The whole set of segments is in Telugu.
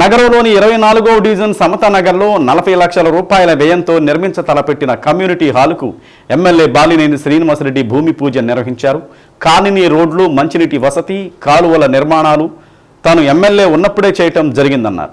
నగరంలోని ఇరవై నాలుగో డివిజన్ సమత నగర్లో నలభై లక్షల రూపాయల వ్యయంతో నిర్మించ తలపెట్టిన కమ్యూనిటీ హాలుకు ఎమ్మెల్యే బాలినేని శ్రీనివాసరెడ్డి భూమి పూజ నిర్వహించారు. కాలనీ రోడ్లు మంచినీటి వసతి కాలువల నిర్మాణాలు తాను ఎమ్మెల్యే ఉన్నప్పుడే చేయటం జరిగిందన్నారు.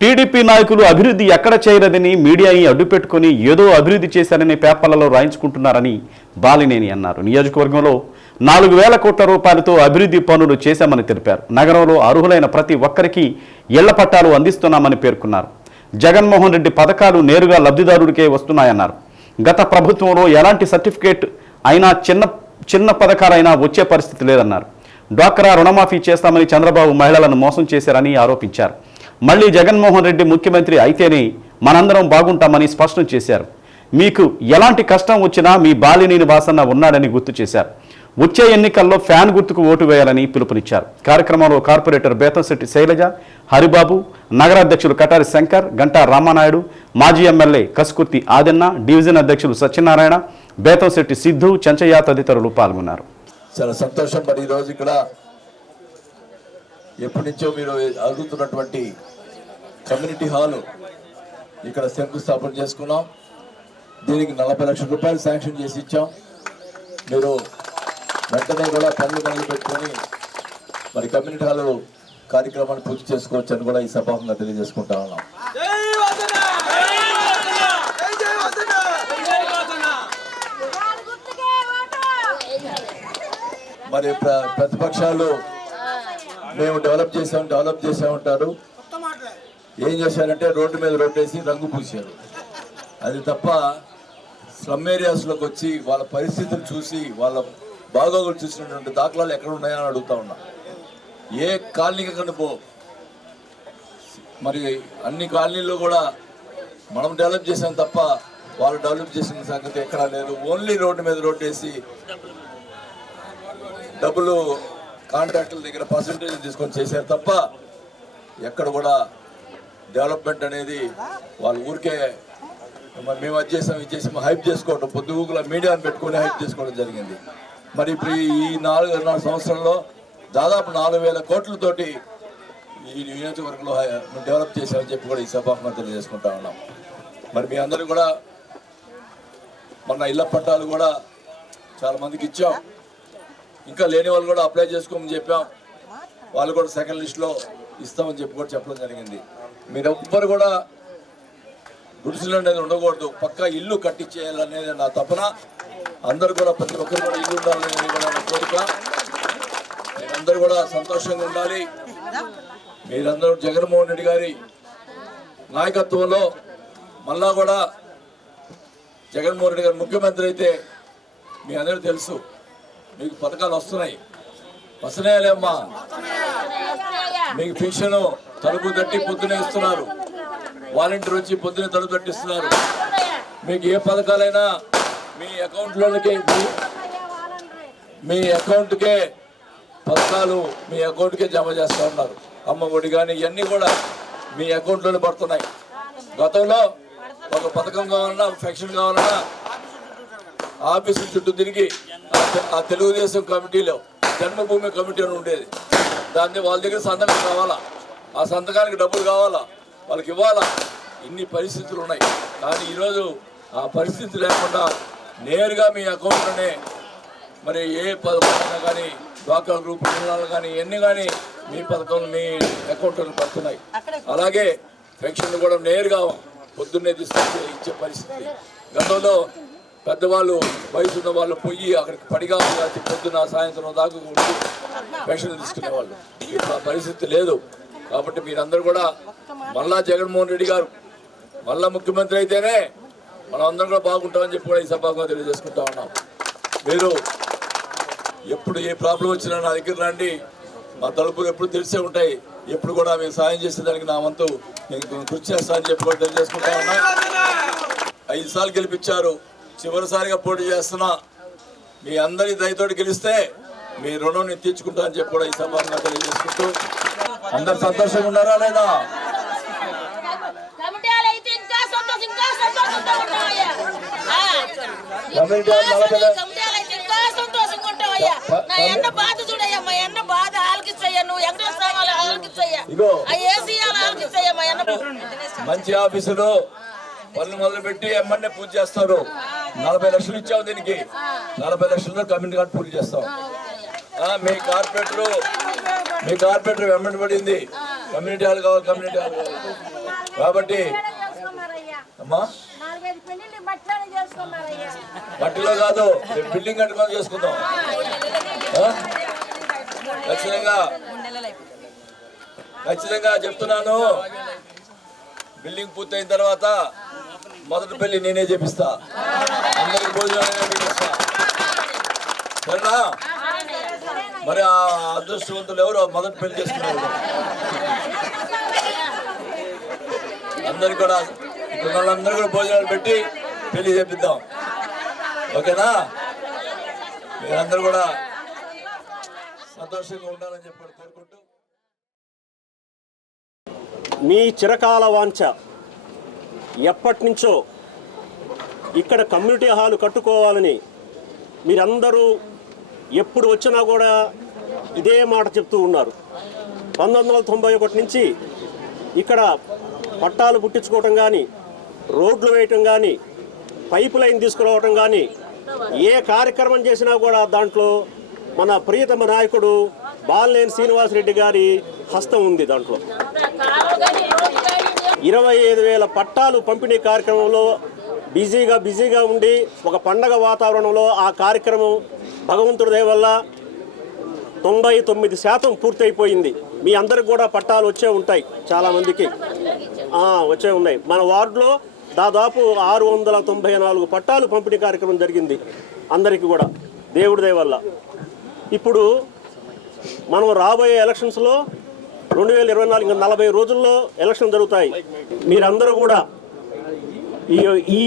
టీడీపీ నాయకులు అభివృద్ధి ఎక్కడ చేయలేదని మీడియాని అడ్డుపెట్టుకుని ఏదో అభివృద్ధి చేశారని పేపర్లలో రాయించుకుంటున్నారని బాలినేని అన్నారు. నియోజకవర్గంలో నాలుగు వేల కోట్ల రూపాయలతో అభివృద్ధి పనులు చేశామని తెలిపారు. నగరంలో అర్హులైన ప్రతి ఒక్కరికి ఇళ్ళ పట్టాలు అందిస్తున్నామని పేర్కొన్నారు. జగన్మోహన్ రెడ్డి పథకాలు నేరుగా లబ్ధిదారుడికే వస్తున్నాయన్నారు. గత ప్రభుత్వంలో ఎలాంటి సర్టిఫికేట్ అయినా చిన్న చిన్న పథకాలైనా వచ్చే పరిస్థితి లేదన్నారు. డ్వాక్రా రుణమాఫీ చేస్తామని చంద్రబాబు మహిళలను మోసం చేశారని ఆరోపించారు. మళ్ళీ జగన్మోహన్ రెడ్డి ముఖ్యమంత్రి అయితేనే మనందరం బాగుంటామని స్పష్టం చేశారు. మీకు ఎలాంటి కష్టం వచ్చినా మీ బాలినేని వాసన్న ఉన్నాడని గుర్తు చేశారు. వచ్చే ఎన్నికల్లో ఫ్యాన్ గుర్తుకు ఓటు వేయాలని పిలుపునిచ్చారు. కార్యక్రమంలో కార్పొరేటర్ బేతంశెట్టి శైలజ హరిబాబు నగరాధ్యక్షులు కటారి శంకర్ గంటా రామానాయుడు మాజీ ఎమ్మెల్యే కసుకుర్తి ఆదెన్న డివిజన్ అధ్యక్షులు సత్యనారాయణ బేతంశెట్టి సిద్ధు చెంచయ్య తదితరులు పాల్గొన్నారు. చాలా సంతోషం. మరి ఈరోజు ఇక్కడ ఎప్పటి నుంచో మీరు అడుగుతున్నటువంటి కమ్యూనిటీ హాల్ ఇక్కడ శంకుస్థాపన చేసుకున్నాం. దీనికి నలభై లక్షల రూపాయలు శాంక్షన్ చేసి ఇచ్చాం. మీరు వెంటనే కూడా పనులు మొదలు పెట్టుకొని మరి కమ్యూనిటీ హాల్ కార్యక్రమాన్ని పూర్తి చేసుకోవచ్చు అని కూడా ఈ సభాముగా తెలియజేసుకుంటా ఉన్నాం. మరి ప్ర- ప్రతిపక్షాలు మేము డెవలప్ చేసాం డెవలప్ చేసామంటారు ఏం చేశారంటే రోడ్డు మీద రోడ్డు వేసి రంగు పూసారు అది తప్ప స్లమ్ ఏరియాస్లోకి వచ్చి వాళ్ళ పరిస్థితులు చూసి వాళ్ళ బాగోగులు చూసినటువంటి దాఖలాలు ఎక్కడ ఉన్నాయని అడుగుతా ఉన్నా. ఏ కాలనీకి కనుపో మరి అన్ని కాలనీల్లో కూడా మనం డెవలప్ చేసాం తప్ప వాళ్ళు డెవలప్ చేసిన సంగతి ఎక్కడా లేదు. ఓన్లీ రోడ్డు మీద రోడ్డు వేసి డబ్బులు కాంట్రాక్టుల దగ్గర పర్సంటేజ్ తీసుకొని చేశారు తప్ప ఎక్కడ కూడా డెవలప్మెంట్ అనేది వాళ్ళ ఊరికే మరి మేము అది చేసాం ఇది చేసాము హైప్ చేసుకోవడం పొద్దుగుల మీడియాని పెట్టుకొని హైప్ చేసుకోవడం జరిగింది. మరి ఇప్పుడు ఈ నాలుగు నాలుగు సంవత్సరంలో దాదాపు నాలుగు వేల కోట్లతోటి ఈ నియోజకవర్గంలో డెవలప్ చేశామని చెప్పి కూడా ఈ సభాముఖం తెలియజేసుకుంటా ఉన్నాం. మరి మీ అందరూ కూడా మొన్న ఇళ్ళ పట్టాలు కూడా చాలా మందికి ఇచ్చాం. ఇంకా లేని వాళ్ళు కూడా అప్లై చేసుకోమని చెప్పాం. వాళ్ళు కూడా సెకండ్ లిస్ట్లో ఇస్తామని చెప్పి కూడా చెప్పడం జరిగింది. మీరెవ్వరు కూడా గుడిసెలు అనేది ఉండకూడదు. పక్కా ఇల్లు కట్టించేయాలనేది నా తపన. అందరు కూడా ప్రతి ఒక్కరు కూడా ఇల్లు ఉండాలనేది కూడా నా కోరిక. మీరందరూ కూడా సంతోషంగా ఉండాలి. మీరందరూ జగన్మోహన్ రెడ్డి గారి నాయకత్వంలో మళ్ళా కూడా జగన్మోహన్ రెడ్డి గారు ముఖ్యమంత్రి అయితే మీ అందరూ తెలుసు. మీకు పథకాలు వస్తున్నాయి. వస్తున్నాయాలేమ్మా మీకు పెన్షన్ తలుపు తట్టి పొద్దునే ఇస్తున్నారు. వాలంటీర్ వచ్చి పొద్దునే తలుపు తట్టిస్తున్నారు మీకు ఏ పథకాలైనా మీ అకౌంట్లోకి మీ- అకౌంట్కే పథకాలు మీ అకౌంట్కే జమ చేస్తూ ఉన్నారు. అమ్మ ఒడి కానీ ఇవన్నీ కూడా మీ అకౌంట్లోనే పడుతున్నాయి. గతంలో ఒక పథకం కావాలన్నా పెన్షన్ కావాలన్నా ఆఫీసు చుట్టూ తిరిగి ఆ తెలుగుదేశం కమిటీలో జన్మభూమి కమిటీ అని ఉండేది. దాన్ని వాళ్ళ దగ్గర సంతకం కావాలా? ఆ సంతకానికి డబ్బులు కావాలా? వాళ్ళకి ఇవ్వాలా? ఇన్ని పరిస్థితులు ఉన్నాయి. కానీ ఈరోజు ఆ పరిస్థితి లేకుండా నేరుగా మీ అకౌంట్లోనే మరి ఏ పథకం కానీ డ్వాక్రా గ్రూప్ రుణాలు కానీ ఎన్ని కానీ మీ పథకం మీ అకౌంట్లో పడుతున్నాయి. అలాగే పెన్షన్లు కూడా నేరుగా పొద్దున్నే తీసుకొచ్చి ఇచ్చే పరిస్థితి. గతంలో పెద్దవాళ్ళు వయసు ఉన్న వాళ్ళు పోయి అక్కడికి పడిగా కాచి పొద్దున సాయంత్రం దాకా ఉండి పెన్షన్ తీసుకునేవాళ్ళు. ఇప్పుడు ఆ పరిస్థితి లేదు. కాబట్టి మీరందరూ కూడా మళ్ళా జగన్మోహన్ రెడ్డి గారు మళ్ళా ముఖ్యమంత్రి అయితేనే మనం అందరం కూడా బాగుంటామని చెప్పి కూడా ఈ సభగా తెలియజేసుకుంటా ఉన్నాం. మీరు ఎప్పుడు ఏ ప్రాబ్లం వచ్చినా నా దగ్గర రండి. మా తలుపులు ఎప్పుడు తెలిసే ఉంటాయి. ఎప్పుడు కూడా మేము సాయం చేసేదానికి నా వంతు నేను కృషి చేస్తానని చెప్పి కూడా తెలియజేసుకుంటా ఉన్నా. ఐదు సార్లు గెలిపించారు. చివరిసారిగా పోటీ చేస్తున్నా మీ అందరి దయతోటి గెలిస్తే మీ రుణం తీర్చుకుంటా అని చెప్పి కూడా ఈ సభను తెలియజేసుకుంటూ అందరు సంతోషంగా ఉన్నారా లేదా? ఇగో మంచి ఆఫీసులు పనులు మొదలు పెట్టి ఎమ్మెల్యే పూజ చేస్తారు. నలభై లక్షలు ఇచ్చాము దీనికి. నలభై లక్షలతో కమ్యూనిటీ కార్డు పూర్తి చేస్తాం. మీ కార్పొరేటర్ మీ కార్పొరేటర్ వెంబడి పడింది. కమ్యూనిటీ హాల్ కావాలి కమ్యూనిటీ హాల్ కావాలి. కాబట్టి అమ్మా మట్టిలో కాదు బిల్డింగ్ కట్టుకొని చేసుకుందాం. ఖచ్చితంగా ఖచ్చితంగా చెప్తున్నాను. బిల్డింగ్ పూర్తయిన తర్వాత మొదటి పెళ్ళి నేనే చేపిస్తా. అందరికి భోజనాలు నేనే సరేనా? మరి ఆ అదృష్టవంతులు ఎవరు మొదటి పెళ్ళి చేసుకున్నారు అందరికి కూడా ఇక్కడ వాళ్ళందరూ కూడా భోజనాలు పెట్టి పెళ్ళి చేపిద్దాం. ఓకేనా? మీరందరూ కూడా సంతోషంగా ఉండాలని చెప్పి కోరుకుంటూ మీ చిరకాల వాంఛ ఎప్పటి నుంచో ఇక్కడ కమ్యూనిటీ హాల్ కట్టుకోవాలని మీరందరూ ఎప్పుడు వచ్చినా కూడా ఇదే మాట చెప్తూ ఉన్నారు. పంతొమ్మిది వందల తొంభై ఒకటి నుంచి ఇక్కడ పట్టాలు పుట్టించుకోవటం కానీ రోడ్లు వేయటం కానీ పైప్ లైన్ తీసుకురావటం కానీ ఏ కార్యక్రమం చేసినా కూడా దాంట్లో మన ప్రియతమ నాయకుడు బాలినేని శ్రీనివాసరెడ్డి గారి హస్తం ఉంది దాంట్లో. ఇరవై ఐదు వేల పట్టాలు పంపిణీ కార్యక్రమంలో బిజీగా బిజీగా ఉండి ఒక పండగ వాతావరణంలో ఆ కార్యక్రమం భగవంతుడి దయ వల్ల తొంభై తొమ్మిది శాతం పూర్తయిపోయింది. మీ అందరికి కూడా పట్టాలు వచ్చే ఉంటాయి చాలామందికి వచ్చే ఉన్నాయి. మన వార్డులో దాదాపు ఆరు వందల తొంభై నాలుగు పట్టాలు పంపిణీ కార్యక్రమం జరిగింది అందరికీ కూడా. దేవుడి దయ వల్ల. ఇప్పుడు మనం రాబోయే ఎలక్షన్స్లో రెండు వేల ఇరవై నాలుగు నలభై రోజుల్లో ఎలక్షన్ జరుగుతాయి. మీరందరూ కూడా ఈ ఈ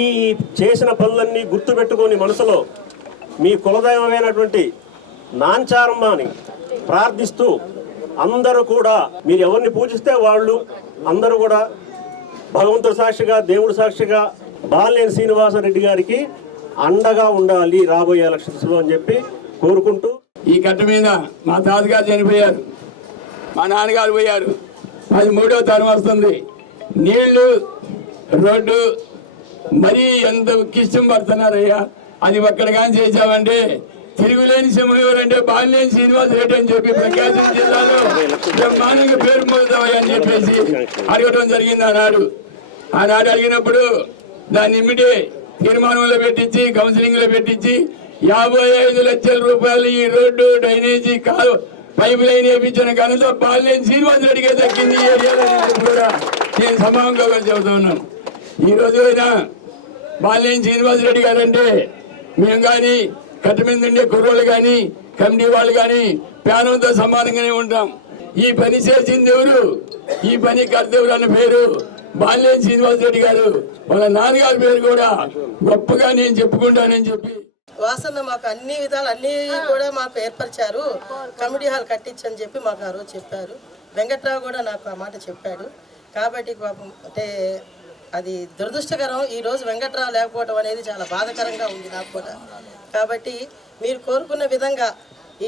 చేసిన పనులన్నీ గుర్తుపెట్టుకొని మనసులో మీ కులదైవమైనటువంటి నాంచారమ్మని ప్రార్థిస్తూ అందరూ కూడా మీరు ఎవరిని పూజిస్తే వాళ్ళు అందరూ కూడా భగవంతుడు సాక్షిగా దేవుడి సాక్షిగా బాలినేని శ్రీనివాసరెడ్డి గారికి అండగా ఉండాలి రాబోయే ఎలక్షన్స్లో అని చెప్పి కోరుకుంటూ ఈ గడ్డ మీద మా తాతగారు చనిపోయారు. మా నాన్నగారు పోయారు. అది మూడో తరం వస్తుంది. నీళ్ళు రోడ్డు మరీ ఎంత కిష్టం పడుతున్నారయ్యా. అది ఒక్కడ కానీ చేసామంటే తిరుగులేని సింహం ఎవరంటే బాలినేని శ్రీనివాస్ రెడ్డి అని చెప్పి ప్రకాశం జిల్లాలో బ్రహ్మాండంగా పేరు పొందుతామని అని చెప్పేసి అడగటం జరిగింది ఆనాడు. ఆనాడు అడిగినప్పుడు దాన్ని ఇమ్మిడి తీర్మానంలో పెట్టించి కౌన్సిలింగ్లో పెట్టించి యాభై ఐదు లక్షల రూపాయలు ఈ రోడ్డు డ్రైనేజీ కాలు పైప్ లైన్ వేయించిన ఘనత బాలినేని శ్రీనివాస్ రెడ్డిగా దక్కింది ఈ ఏరియాలో అని కూడా నేను సమానంగా చెబుతా ఉన్నాను. ఈ రోజు అయినా బాలినేని శ్రీనివాస్ రెడ్డి గారు అంటే మేము కానీ కట్ట మీద ఉండే కుర్రోళ్ళు కానీ కమిటీ వాళ్ళు కానీ ప్యానంతో సమానంగానే ఉంటాం. ఈ పని చేసింది ఎవరు? ఈ పని కర్తెవరు అన్న పేరు బాల్యం శ్రీనివాస్ రెడ్డి గారు. వాళ్ళ నాన్నగారి పేరు కూడా గొప్పగా నేను చెప్పుకుంటానని చెప్పి వాసన మాకు అన్ని విధాలు అన్ని కూడా మాకు ఏర్పరిచారు. కమిటీ హాల్ కట్టించని చెప్పి మాకు ఆ రోజు చెప్పారు. వెంకట్రావు కూడా నాకు ఆ మాట చెప్పాడు. కాబట్టి పాపం అంటే అది దురదృష్టకరం. ఈ రోజు వెంకట్రావు లేకపోవడం అనేది చాలా బాధాకరంగా ఉంది నాకు కూడా. కాబట్టి మీరు కోరుకున్న విధంగా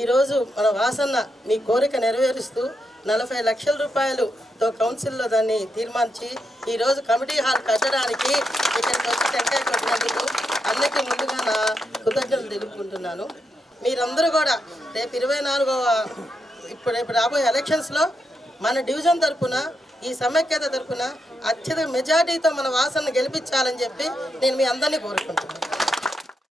ఈరోజు మన వాసన్న మీ కోరిక నెరవేరుస్తూ నలభై లక్షల రూపాయలుతో కౌన్సిల్లో దాన్ని తీర్మానించి ఈరోజు కమిటీ హాల్ కట్టడానికి ఇక్కడికి వచ్చి టెంకాయ కొట్టినందుకు అందరికీ ముందుగా నా కృతజ్ఞతలు తెలుపుకుంటున్నాను. మీరందరూ కూడా రేపు ఇరవై నాలుగవ ఇప్పుడు రేపు రాబోయే ఎలక్షన్స్లో మన డివిజన్ తరపున ఈ సమైక్యత తరపున అత్యధిక మెజార్టీతో మన వాసనను గెలిపించాలని చెప్పి నేను మీ అందరినీ కోరుకుంటున్నాను.